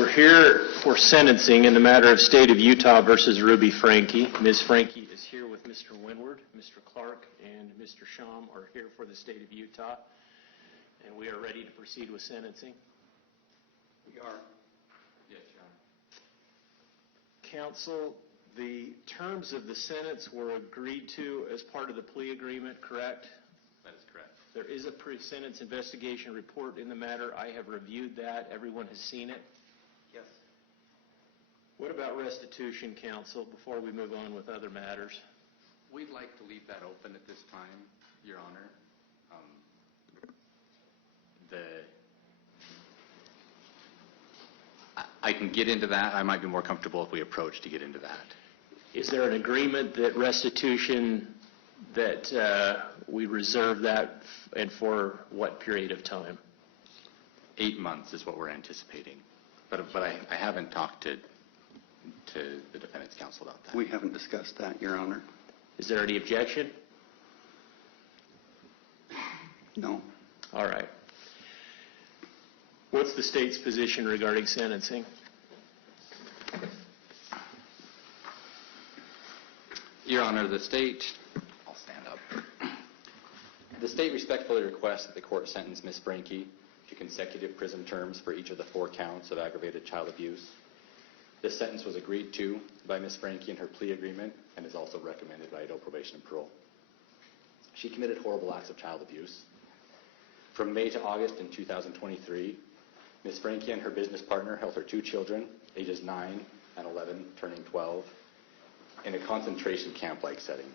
We're here for sentencing in the matter of State of Utah versus Ruby Franke. Ms. Franke is here with Mr. Windward. Mr. Clark and Mr. Sham are here for the State of Utah, and we are ready to proceed with sentencing. We are. Yes, Your Honor. Counsel, the terms of the sentence were agreed to as part of the plea agreement, correct? That is correct. There is a pre-sentence investigation report in the matter. I have reviewed that. Everyone has seen it. Yes. What about restitution, counsel, before we move on with other matters? We'd like to leave that open at this time, Your Honor. I can get into that. I might be more comfortable if we approach to get into that. Is there an agreement that restitution, that we reserve that, and for what period of time? 8 months is what we're anticipating. But I haven't talked to the defendant's counsel about that. We haven't discussed that, Your Honor. Is there any objection? No. All right. What's the state's position regarding sentencing? Your Honor, I'll stand up. The state respectfully requests that the court sentence Ms. Franke to consecutive prison terms for each of the 4 counts of aggravated child abuse. This sentence was agreed to by Ms. Franke in her plea agreement and is also recommended by adult probation and parole. She committed horrible acts of child abuse. From May to August in 2023, Ms. Franke and her business partner held her 2 children, ages 9 and 11, turning 12, in a concentration camp-like setting.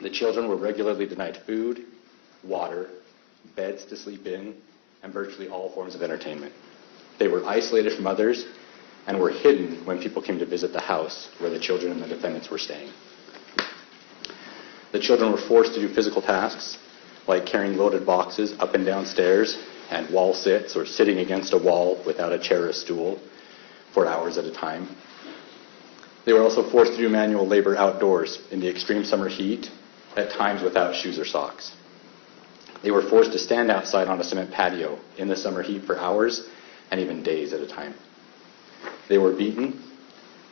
The children were regularly denied food, water, beds to sleep in, and virtually all forms of entertainment. They were isolated from others and were hidden when people came to visit the house where the children and the defendants were staying. The children were forced to do physical tasks like carrying loaded boxes up and down stairs and wall sits or sitting against a wall without a chair or stool for hours at a time. They were also forced to do manual labor outdoors in the extreme summer heat, at times without shoes or socks. They were forced to stand outside on a cement patio in the summer heat for hours and even days at a time. They were beaten,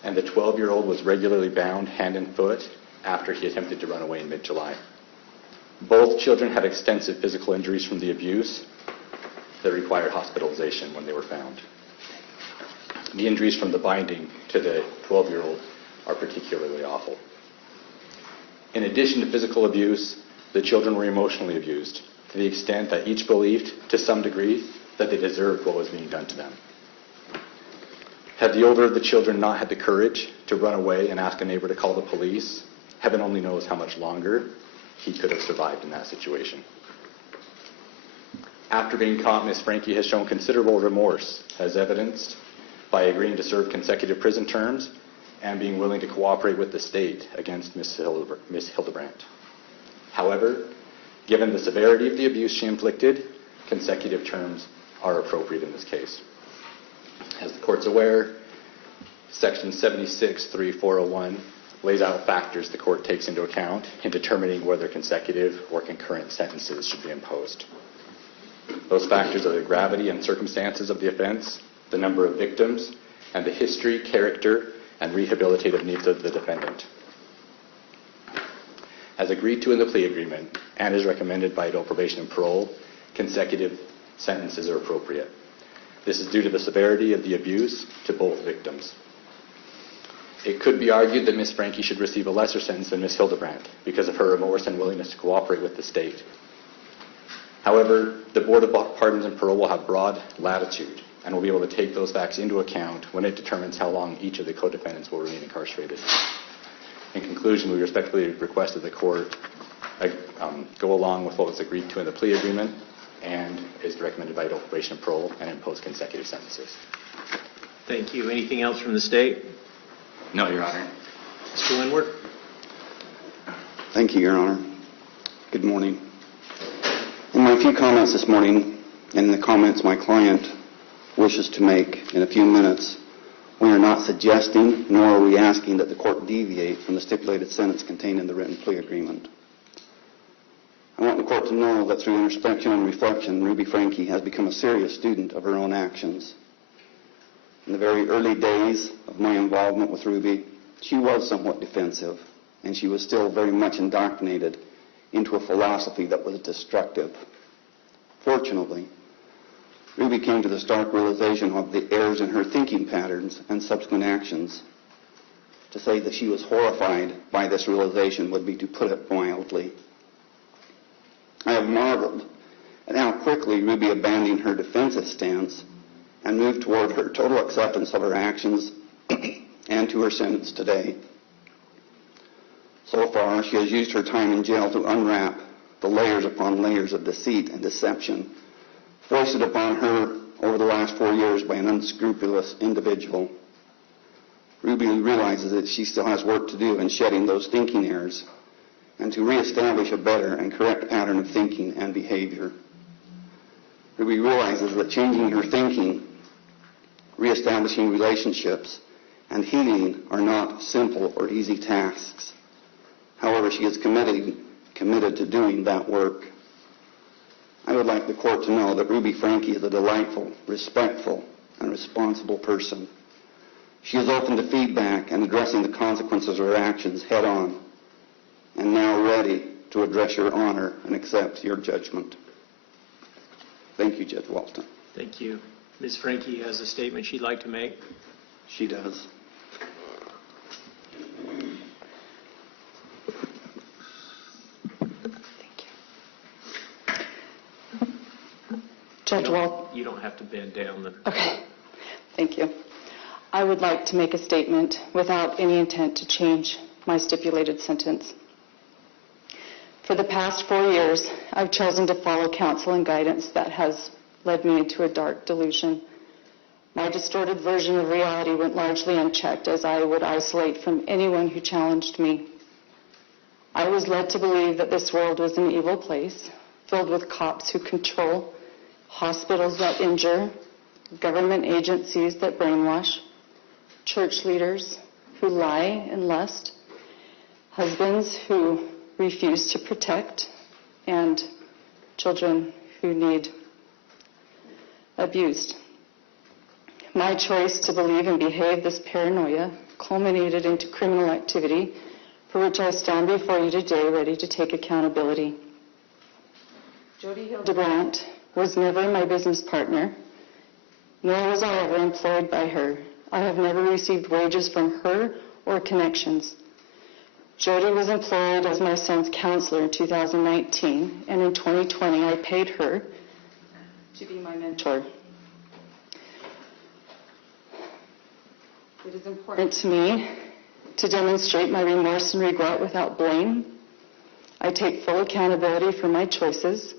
and the 12-year-old was regularly bound hand and foot after he attempted to run away in mid-July. Both children had extensive physical injuries from the abuse that required hospitalization when they were found. The injuries from the binding to the 12-year-old are particularly awful. In addition to physical abuse, the children were emotionally abused to the extent that each believed, to some degree, that they deserved what was being done to them. Had the older of the children not had the courage to run away and ask a neighbor to call the police, heaven only knows how much longer he could have survived in that situation. After being caught, Ms. Franke has shown considerable remorse, as evidenced by agreeing to serve consecutive prison terms and being willing to cooperate with the state against Ms. Hildebrandt. However, given the severity of the abuse she inflicted, consecutive terms are appropriate in this case. As the court's aware, Section 76-3401 lays out factors the court takes into account in determining whether consecutive or concurrent sentences should be imposed. Those factors are the gravity and circumstances of the offense, the number of victims, and the history, character, and rehabilitative needs of the defendant. As agreed to in the plea agreement and as recommended by adult probation and parole, consecutive sentences are appropriate. This is due to the severity of the abuse to both victims. It could be argued that Ms. Franke should receive a lesser sentence than Ms. Hildebrandt because of her remorse and willingness to cooperate with the state. However, the Board of Pardons and Parole will have broad latitude and will be able to take those facts into account when it determines how long each of the co-defendants will remain incarcerated. In conclusion, we respectfully request that the court go along with what was agreed to in the plea agreement and is recommended by adult probation and parole and impose consecutive sentences. Thank you. Anything else from the state? No, Your Honor. Mr. Windward? Thank you, Your Honor. Good morning. In my few comments this morning, and the comments my client wishes to make in a few minutes, we are not suggesting nor are we asking that the court deviate from the stipulated sentence contained in the written plea agreement. I want the court to know that through introspection and reflection, Ruby Franke has become a serious student of her own actions. In the very early days of my involvement with Ruby, she was somewhat defensive, and she was still very much indoctrinated into a philosophy that was destructive. Fortunately, Ruby came to the stark realization of the errors in her thinking patterns and subsequent actions. To say that she was horrified by this realization would be to put it mildly. I have marveled at how quickly Ruby abandoned her defensive stance and moved toward her total acceptance of her actions and to her sentence today. So far, she has used her time in jail to unwrap the layers upon layers of deceit and deception foisted upon her over the last 4 years by an unscrupulous individual. Ruby realizes that she still has work to do in shedding those thinking errors and to reestablish a better and correct pattern of thinking and behavior. Ruby realizes that changing her thinking, reestablishing relationships, and healing are not simple or easy tasks. However, she is committed to doing that work. I would like the court to know that Ruby Franke is a delightful, respectful, and responsible person. She is open to feedback and addressing the consequences of her actions head on, and now ready to address your honor and accept your judgment. Thank you, Judge Walton. Thank you. Ms. Franke has a statement she'd like to make. She does. Judge Walt. You don't have to bend down. Okay. Thank you. I would like to make a statement without any intent to change my stipulated sentence. For the past 4 years, I've chosen to follow counsel and guidance that has led me into a dark delusion. My distorted version of reality went largely unchecked as I would isolate from anyone who challenged me. I was led to believe that this world was an evil place, filled with cops who control, hospitals that injure, government agencies that brainwash, church leaders who lie and lust, husbands who refuse to protect, and children who need abused. My choice to believe and behave this paranoia culminated into criminal activity for which I stand before you today ready to take accountability. Jody Hildebrandt was never my business partner, nor was I ever employed by her. I have never received wages from her or connections. Jody was employed as my son's counselor in 2019, and in 2020 I paid her to be my mentor. It is important to me to demonstrate my remorse and regret without blame. I take full accountability for my choices,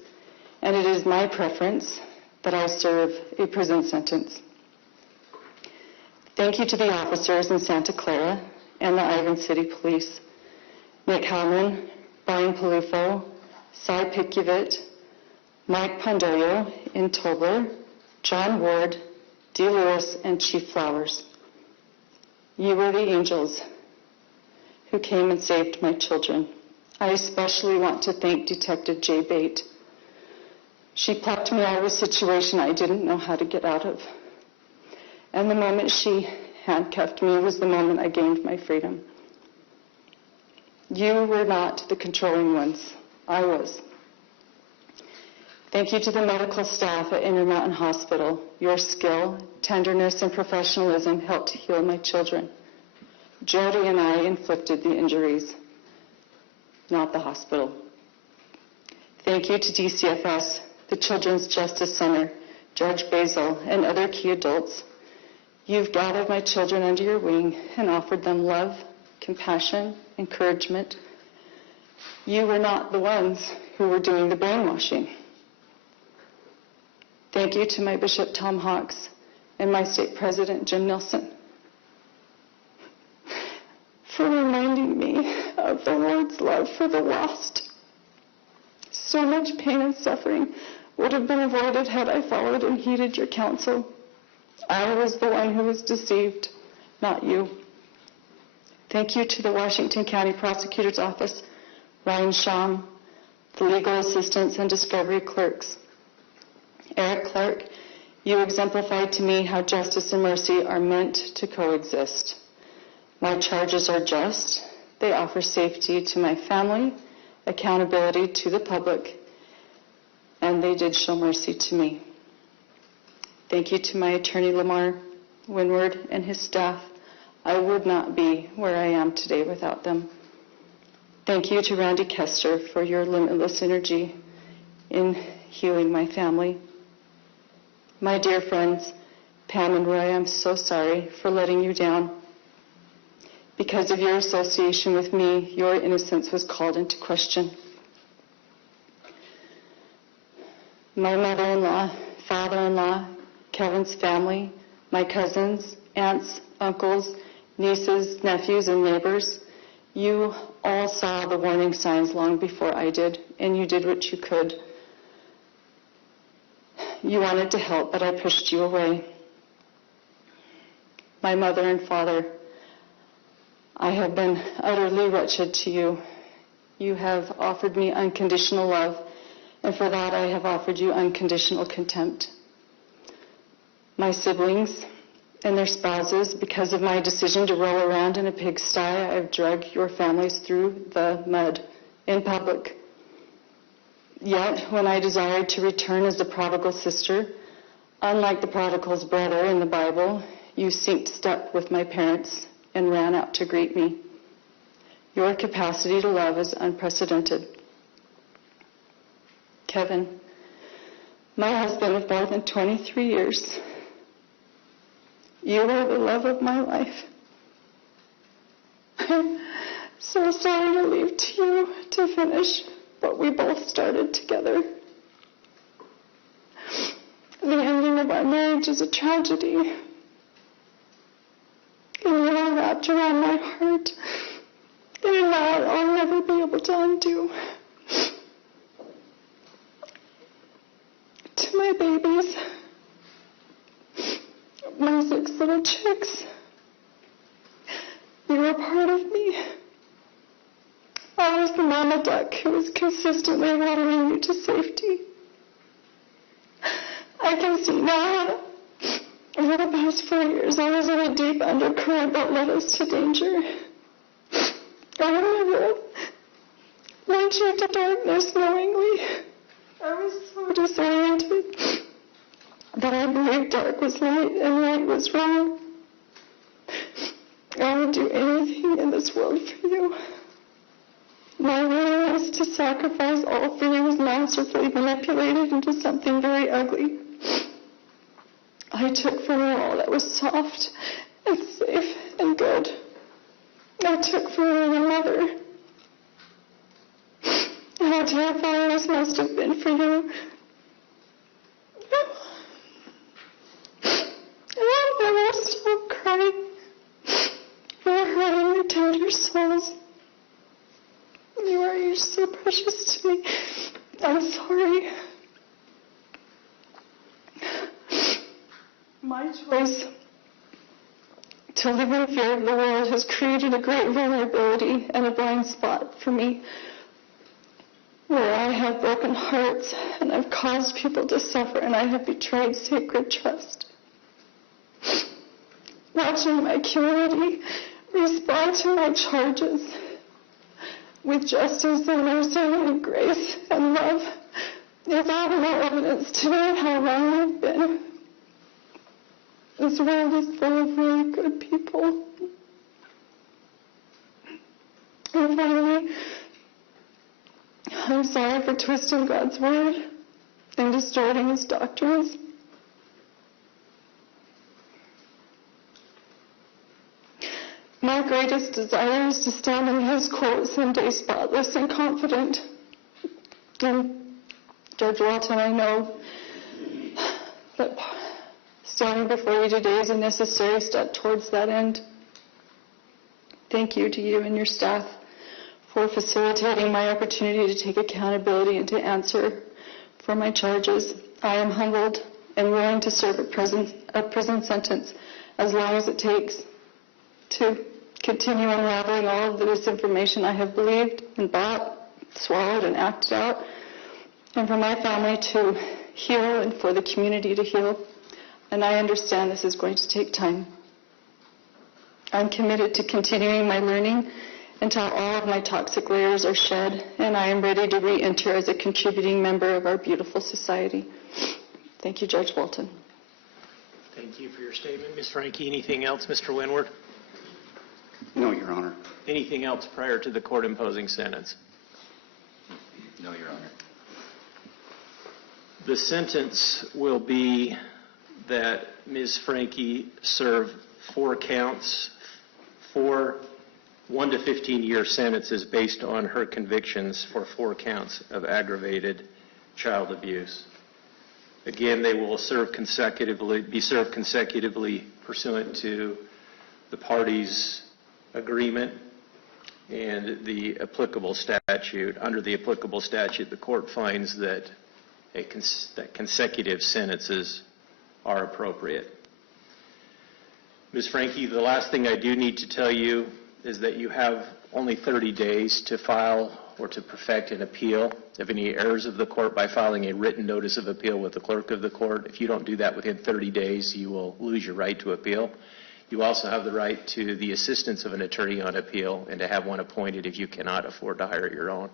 and it is my preference that I serve a prison sentence. Thank you to the officers in Santa Clara and the Ivan City Police, Nick Howman, Brian Palufo, Cy Pikuvit, Mike Pondoyo in Tobler, John Ward, Dee Lewis, and Chief Flowers. You were the angels who came and saved my children. I especially want to thank Detective Jay Bate. She plucked me out of a situation I didn't know how to get out of. And the moment she handcuffed me was the moment I gained my freedom. You were not the controlling ones. I was. Thank you to the medical staff at Intermountain Hospital. Your skill, tenderness, and professionalism helped heal my children. Jody and I inflicted the injuries, not the hospital. Thank you to DCFS, the Children's Justice Center, Judge Basil, and other key adults. You've gathered my children under your wing and offered them love, compassion, encouragement. You were not the ones who were doing the brainwashing. Thank you to my Bishop Tom Hawks and my state president Jim Nelson for reminding me of the Lord's love for the lost. So much pain and suffering would have been avoided had I followed and heeded your counsel. I was the one who was deceived, not you. Thank you to the Washington County Prosecutor's Office, Ryan Sham, the legal assistants and discovery clerks. Eric Clark, You exemplified to me how justice and mercy are meant to coexist. My charges are just. They offer safety to my family, accountability to the public, and they did show mercy to me. Thank you to my attorney, Lamar Windward, and his staff. I would not be where I am today without them. Thank you to Randy Kester for your limitless energy in healing my family. My dear friends, Pam and Roy, I'm so sorry for letting you down. Because of your association with me, your innocence was called into question. My mother-in-law, father-in-law, Kevin's family, my cousins, aunts, uncles, nieces, nephews, and neighbors, you all saw the warning signs long before I did, and you did what you could. You wanted to help, but I pushed you away. My mother and father, I have been utterly wretched to you. You have offered me unconditional love, and for that I have offered you unconditional contempt. My siblings and their spouses, because of my decision to roll around in a pigsty, I've dragged your families through the mud in public. Yet, when I desired to return as the prodigal sister, unlike the prodigal's brother in the Bible, you synced step with my parents and ran out to greet me. Your capacity to love is unprecedented. Kevin, my husband of more than 23 years, you are the love of my life. I'm so sorry to leave to you to finish what we both started together. The ending of our marriage is a tragedy. And you are wrapped around my heart in a vow I'll never be able to undo. To my babies, my 6 little chicks, you are part of me. I was the mama duck who was consistently watering you to safety. I can see now that over the past 4 years I was in a deep undercurrent that led us to danger. I would never led you to darkness knowingly. I was so disoriented that I believed dark was light and light was wrong. I would do anything in this world for you. My willingness to sacrifice all for you was masterfully manipulated into something very ugly. I took from you all that was soft and safe and good. I took from you your mother. How terrifying this must have been for you. I will stop crying for hurting your tender souls. You're so precious to me. I'm sorry. My choice to live in fear of the world has created a great vulnerability and a blind spot for me, where I have broken hearts and I've caused people to suffer and I have betrayed sacred trust. Watching my community respond to my charges with justice and mercy and grace and love is all the more evidence to me of how wrong I've been. This world is full of really good people. And finally, I'm sorry for twisting God's word and distorting his doctrines. My greatest desire is to stand in his court someday spotless and confident. And Judge Walton, I know that standing before you today is a necessary step towards that end. Thank you to you and your staff for facilitating my opportunity to take accountability and to answer for my charges. I am humbled and willing to serve a prison sentence as long as it takes to continue unraveling all of the misinformation I have believed and bought, swallowed, and acted out, and for my family to heal and for the community to heal. and I understand this is going to take time. I'm committed to continuing my learning until all of my toxic layers are shed, and I am ready to re-enter as a contributing member of our beautiful society. Thank you, Judge Walton. Thank you for your statement. Ms. Franke, anything else? Mr. Windward? No, Your Honor. Anything else prior to the court imposing sentence? No, Your Honor. The sentence will be that Ms. Franke serve 4 counts, 1 to 15-year sentences based on her convictions for 4 counts of aggravated child abuse. Again, they will be served consecutively pursuant to the parties' agreement and the applicable statute. Under the applicable statute, the court finds that consecutive sentences are appropriate. Ms. Franke, the last thing I do need to tell you is that you have only 30 days to file or to perfect an appeal of any errors of the court by filing a written notice of appeal with the clerk of the court. If you don't do that within 30 days, you will lose your right to appeal. You also have the right to the assistance of an attorney on appeal and to have one appointed if you cannot afford to hire your own.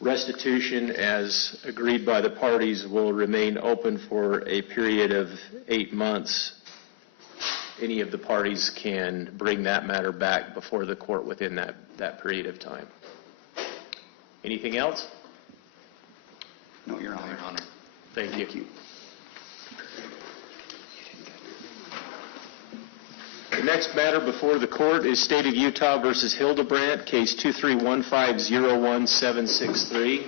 Restitution, as agreed by the parties, will remain open for a period of 8 months. Any of the parties can bring that matter back before the court within that period of time. Anything else? No, Your Honor. Thank you. Thank you. The next matter before the court is State of Utah versus Hildebrandt, case 231501763.